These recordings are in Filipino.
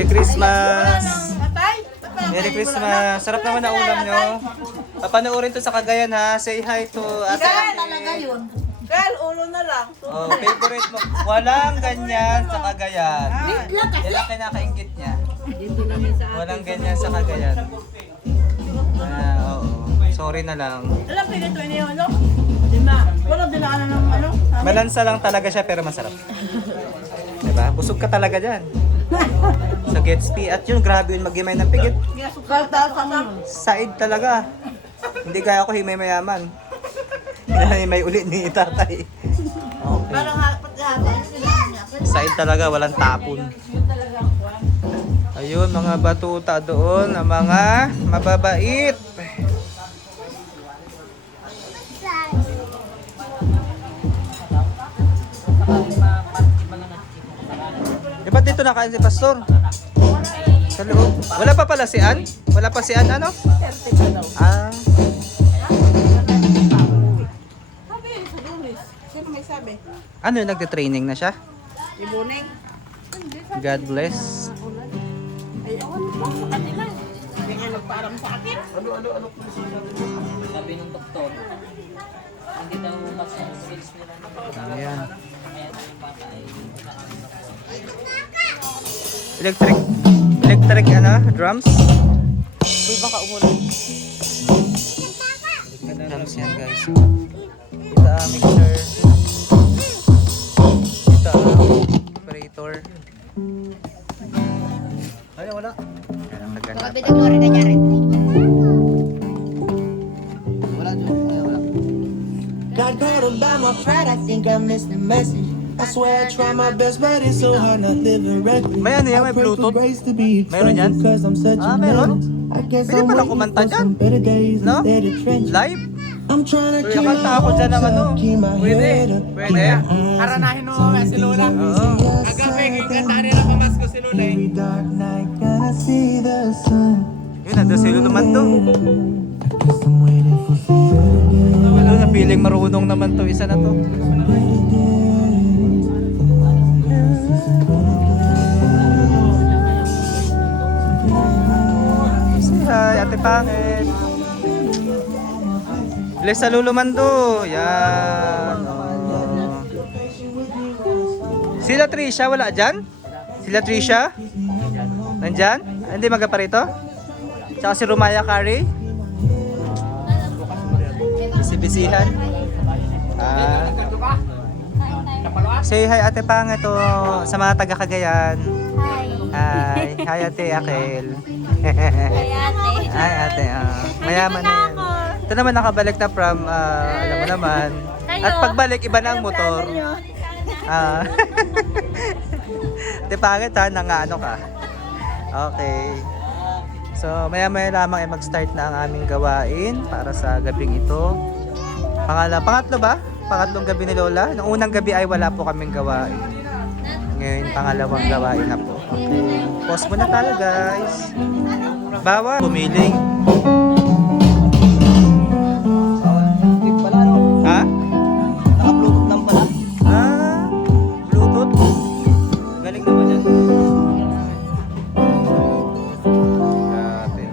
Merry Christmas! Merry Christmas! Sarap naman ang ulam nyo. Papanoorin to sa Cagayan ha. Say hi to Ate Talaga Ate. yun. Girl, ulo na lang. Oh, favorite mo. Walang ganyan sa Cagayan. Yan ang kinakaingit niya. Walang ganyan sa Cagayan. Oo. Sorry na lang. Alam ko ito ini ano? Lima. Wala dinaanan ng ano? Malansa lang talaga siya pero masarap. Diba? Busog ka talaga dyan. Sa Getsby. At yun, grabe yun maghimay ng pigit. Kalta sa mo. Said talaga. Hindi kaya ako himay mayaman. Hinahimay ulit ni tatay. Okay. Parang pagkahapon, Said talaga, walang tapon. Ayun, mga batuta doon, ang mga mababait. Di ba dito nakain si Pastor? Sa loob. Wala pa pala si Ann? Wala pa si Ann ano? Ah. Sabi, sa lunes. Sino may sabi? Ano, nagte-training na siya? Ibuning. God bless. Ay, awan ko sa kanila. Hindi nga nagpaalam sa akin. Sabi ng doktor, hindi daw mas skills nila na Ayan. kaya yung bata ay Electric ano, drums? Uy, baka umulan. Drums yan guys. Ito mixer. Ito operator. Ay, wala. Ayan, nagganap. Kapitag mo rin kanya rin. Wala dyan. Ay, wala. Got caught up by my pride, I think I missed the message. I swear I try my best, but it's so hard not living reckless. May ano yan, may I pray for Bluetooth? grace to be Meron yan? because I'm such Ah, a meron? menace. I guess Pwede I'm pala waiting kumanta for dyan. some better days No? instead of trenches. Live? I'm trying to Pwede keep kanta my ako dyan ng hopes ano. up, keep my head up, Pwede. keep my eyes Aranahin mo mamaya si Lola. Oo. Agabi, ganda nila pamasko si Lola eh. every dark night. Gonna see the sun. Yun, nandun sila naman to. Guess I'm waiting for some better days. Doon, napiling marunong naman to. Isa na to. Hi, Ate Pangit. Bless sa Lulumando. Yan. Oh. Sila Trisha, wala dyan? Sila Trisha? Nandyan? Hindi magapa rito? Tsaka si Rumaya Carey? Bisi-bisihan? Ah. Say hi Ate Pangit oh, sa mga taga Cagayan. Hi. Hi. Hi Ate Akel. Hi, ate. Hi Ate. Mayaman na yan. Ito naman nakabalik na from, alam mo naman. At pagbalik, iba na ang motor. Ah. Ate Pangit ha, nangaano ka. Okay. So, maya-maya lamang ay mag-start na ang aming gawain para sa gabing ito. Pangatlo ba? Pangatlong gabi ni Lola. Noong unang gabi ay wala po kaming gawain. Ngayon, pangalawang gawain na po. Okay. Pause muna tayo, guys. Bawal. Pumiling. Ha? naka-bluetooth lang pala. Ah, Bluetooth. Galing naman yan. Grabe.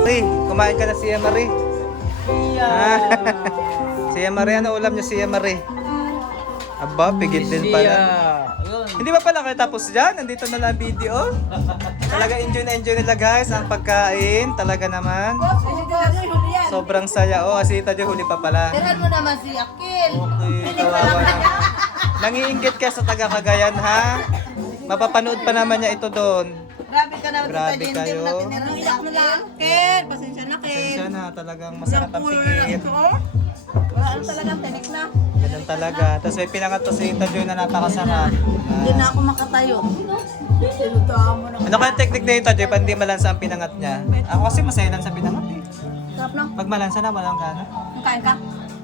Marie, kumain ka na siya Marie. Siya Marie, ano ulam niya siya Marie? Aba, pigit din pala. Yun. Hindi ba pala kayo tapos dyan? Nandito na lang ang video. Talaga enjoy na enjoy nila guys ang pagkain. Talaga naman. Sobrang saya. Oh, asita dyan huli pa pala. Tirhan mo naman si Akil. Okay, kawawa na. Nangiinggit ka sa taga Cagayan ha? Mapapanood pa naman niya ito doon. Grabe ka na. Grabe kayo. Iyak na lang. Ken, pasensya na Ken. Pasensya na, talagang masarap ang Puro na lang pigit. ito. Wala ang talagang tinik na. Ganun talaga. Tapos may pinangat to si Tita Joy na napakasarap. Hindi na ako makatayo. Sinutaan mo na. Ano kaya technique na Tita Joy? Pag di malansa ang pinangat niya? Ako kasi masaya lang sa pinangat eh. Sarap na. Pag malansa na, walang gana. Kain ka?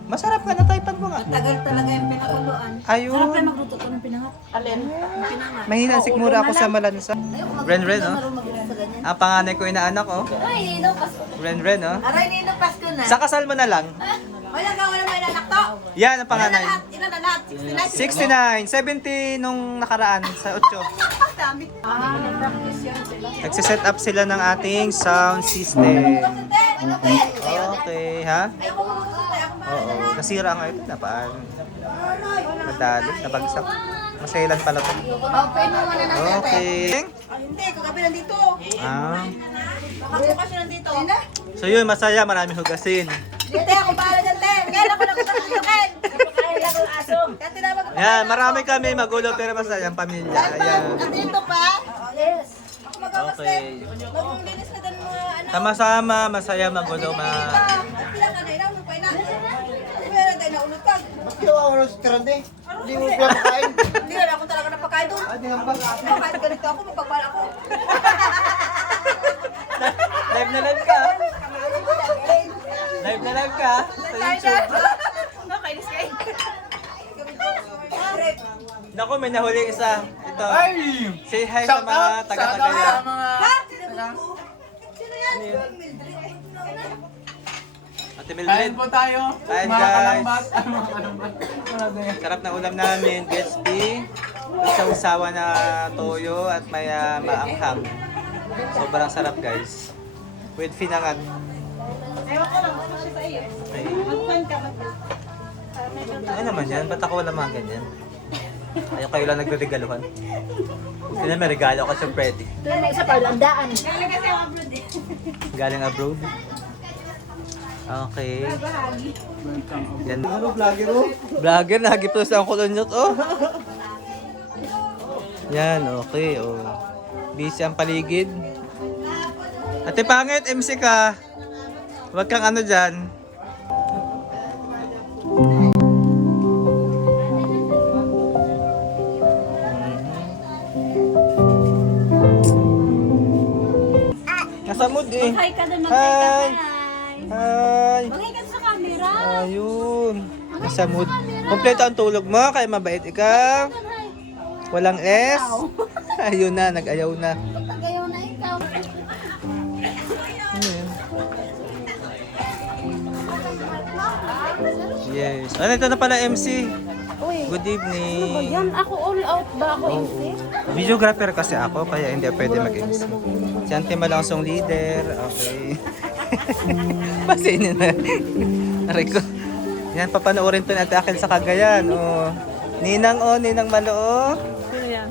Masarap nga, nataypan mo nga. Tagal talaga yung pinakuluan. Ayun. Sarap na magluto to ng pinangat. Alin? Yung pinangat. Mahina sigmura ako sa malansa. Ren, oh. Marunong magluto sa ganyan. Ang panganay ko inaanak, oh. Ay, Nino, Pasko. Ren, oh. Aray, Nino, Pasko na. Sa kasal mo na lang. Wala ka, wala may anak to. Yan ang panganay. Ilan na lahat? 69? 69, 70 nung nakaraan sa 8. Dami. Nag-practice yan sila. Nagsiset up sila ng ating sound system. Okay, ha? Oo, nasira nga ito. Napaan? Nadali, nabagsak. Masailan pala to. Open mo muna ng Okay. Ay, hindi. Kagabi nandito. Ah. Bukas yun nandito. So yun, masaya. Maraming hugasin. Dito ako bahala dyan, Ten. Kaya ako nagtatalo, Ken. Kaya lang ang aso. Kaya tinawag ko. Yan, marami kami magulo pero masaya ang pamilya. Ayan. Nandito pa? Yes. Ako magawas, Okay. Ten. Maglinis ka dyan mga ano. Sama-sama, masaya, magulo, At pila ka na, inaw mo pa ina. Meron tayo naulot ka. Bakit yung ako ng restaurant eh? Hindi mo pala makain. Hindi na ako talaga napakain doon. Hindi lang ba? Makain ganito ako, mapagpala ako. Live na live ka. Live na live ka sa YouTube. Nakainis kayo. Naku, may nahuli isa. Ito. Say hi sa mga taga-Cagayan. Ha? Sino yan? Ate Mildred. po tayo. Kain guys. Sarap na ulam namin. Getspi. Isang usawa na toyo at may maanghang. Sobrang sarap guys. With finangat. Ewan ko lang, ano siya sa iyo? Okay. Magpan ka ba? Ano naman yan? Ba't ako wala mga ganyan? Ayaw kayo lang nagre-regaluhan. Sino may regalo ka sa Freddy? Sa parlandaan. Kailan kasi ako abroad eh. Galing abroad. Okay. Yan. Ano, vlogger oh? Vlogger, nag-post ang kulonyot, oh. Yan, okay, oh. Busy ang paligid. Ate Pangit, MC ka. Huwag kang ano dyan. Nasa mood eh. Hi ka na, Hi! Hi! Magay ka sa camera. Ayun. Nasa mood. Kompleto ang tulog mo, kaya mabait ikaw. Walang S. Ayun na, nag-ayaw na. Tagayaw na ikaw. Ano yun? Yes. Ano ito na pala MC? Good evening. Yan, ako all out ba ako? Oo. Videographer kasi ako, kaya hindi pwede mag-MC. Si Auntie Malangsong leader. Okay. Pasinin na. Aray ko. Yan, papanoorin to ni Ate Akil sa Cagayan. Oh. Ninang Ninang Malo. Oh. Sino yan?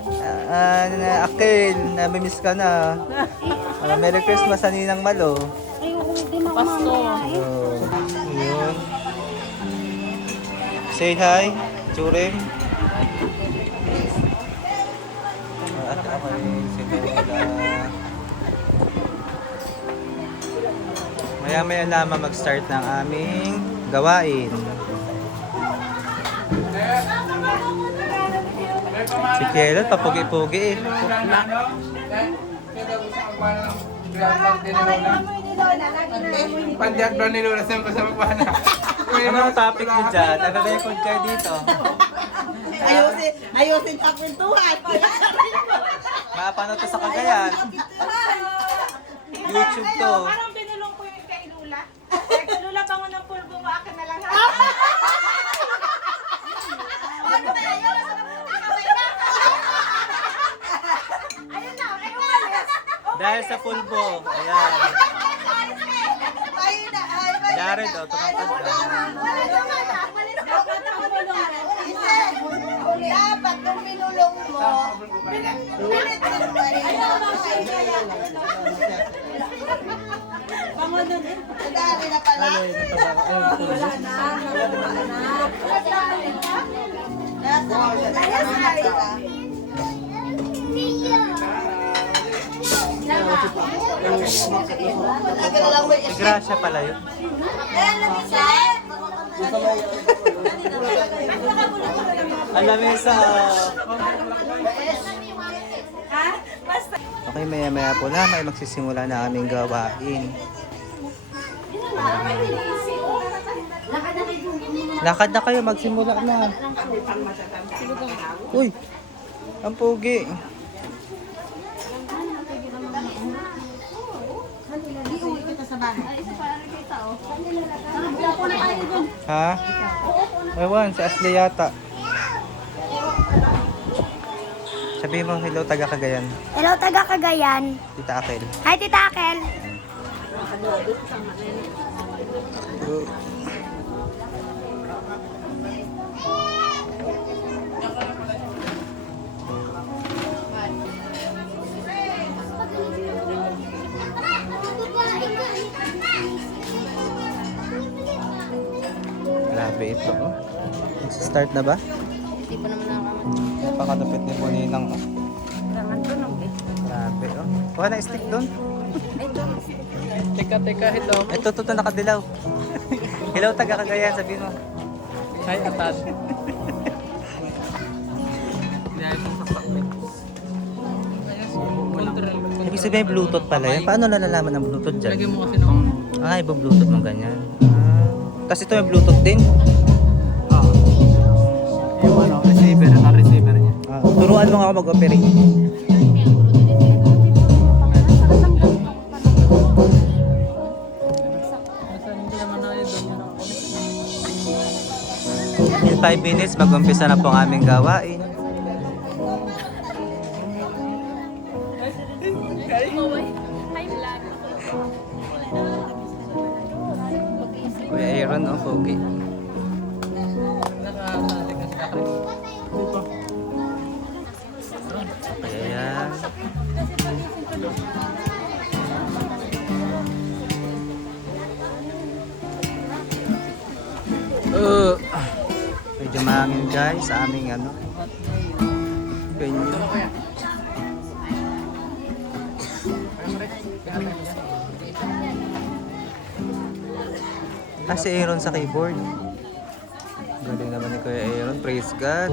Akil, nami-miss ka na. Merry Christmas sa Ninang Malo. Ayoko hindi na Pasko. Oh, yun. Say hi, Churem. At ako si Lola. Maya-maya lamang mag-start ng aming gawain. Si Kielan, papugi-pugi eh. Pandiyak daw ni Lola sa magpana. Ano ang topic niyo dyan? Nag-record kayo dito. Ayusin ang kwentuhan. Mapanood to sa Cagayan. YouTube to. Parang binulong ko yung kay Lula. Kay Lula, bangon ng pulbo mo, akin na lang ha. Ano ba yun? Ayun na, ay umalis. Dahil sa pulbo. Ayan. Ayun na, ay Jared, oh, tumangkad ka. dapat kung minulong mo, pilit mo pa rin. Dami na pala. Wala na. Si Gracia pala yun. Alamesa. Okay, maya-maya po na may magsisimula na aming gawain. Lakad na kayo. Lakad na kayo, magsimula na. Uy, ang pogi. Ha? Ewan, si Ashley yata. Sabihin mo, hello, taga Cagayan. Hello, taga Cagayan. Tita Akel. Hi, Tita Akel. Grabe ito, oh. Start na ba? Hindi pa naman nakakaman. Napakatapit ni po ninang, oh. Grabe, oh. Kuha na stick doon. Teka, hello. Ito, ito, nakadilaw. Hello, taga Cagayan, sabihin mo. Hi, Atad. Dahil kong saksak. Ibig sabihin, Bluetooth pala yan. Paano nalalaman ang Bluetooth dyan? Lagyan mo kasi ng... Ah, ibang Bluetooth mo ganyan. Tapos ito may Bluetooth din. Yung ano, receiver niya. Turuan mo nga ako mag-operate. Hindi naman na yun doon. In 5 minutes, mag-umpisa na po ang aming gawain. Kuya Aaron, oh, pogi. Nakasali ka sa kakris. Kaya yan. Medyo mahangin guys sa aming ano. Venue. Si Aaron sa keyboard. Galing naman ni Kuya Aaron. Praise God.